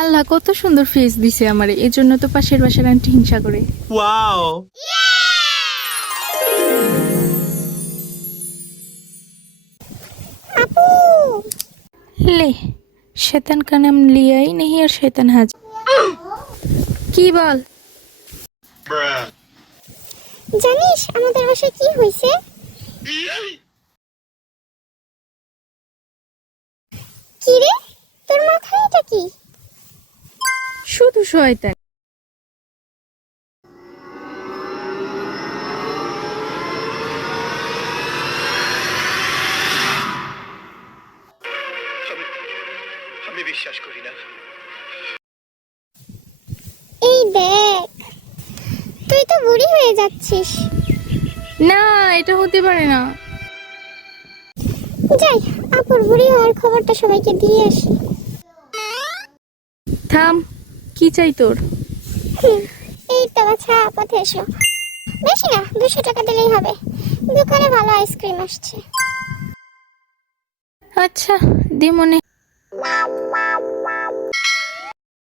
আল্লাহ কত সুন্দর ফেস দিছে আমারে, এজন্য তো পাশের বাসার আন্টি হিংসা করে। ওয়াও। ले शैतान का नाम लिया ही नहीं और शैतान हाजिर। কি বল? জানিস আমাদের বাসায় কি হয়েছে? কি রে, তোর মাথায় এটা কি? শুধু শয়তান। আমি বিশ্বাস করি না। এই দেখ, তুই তো বুড়ি হয়ে যাচ্ছিস। না, এটা হতে পারে না। যাই, আপুর বুড়ি হওয়ার খবরটা সবাইকে দিয়ে আসি। থাম, কি চাই তোর? এই তো বাছা, পথে এসো। বেশি না, 200 টাকা দিলেই হবে। দোকানে ভালো আইসক্রিম আসছে। আচ্ছা, দে মনে।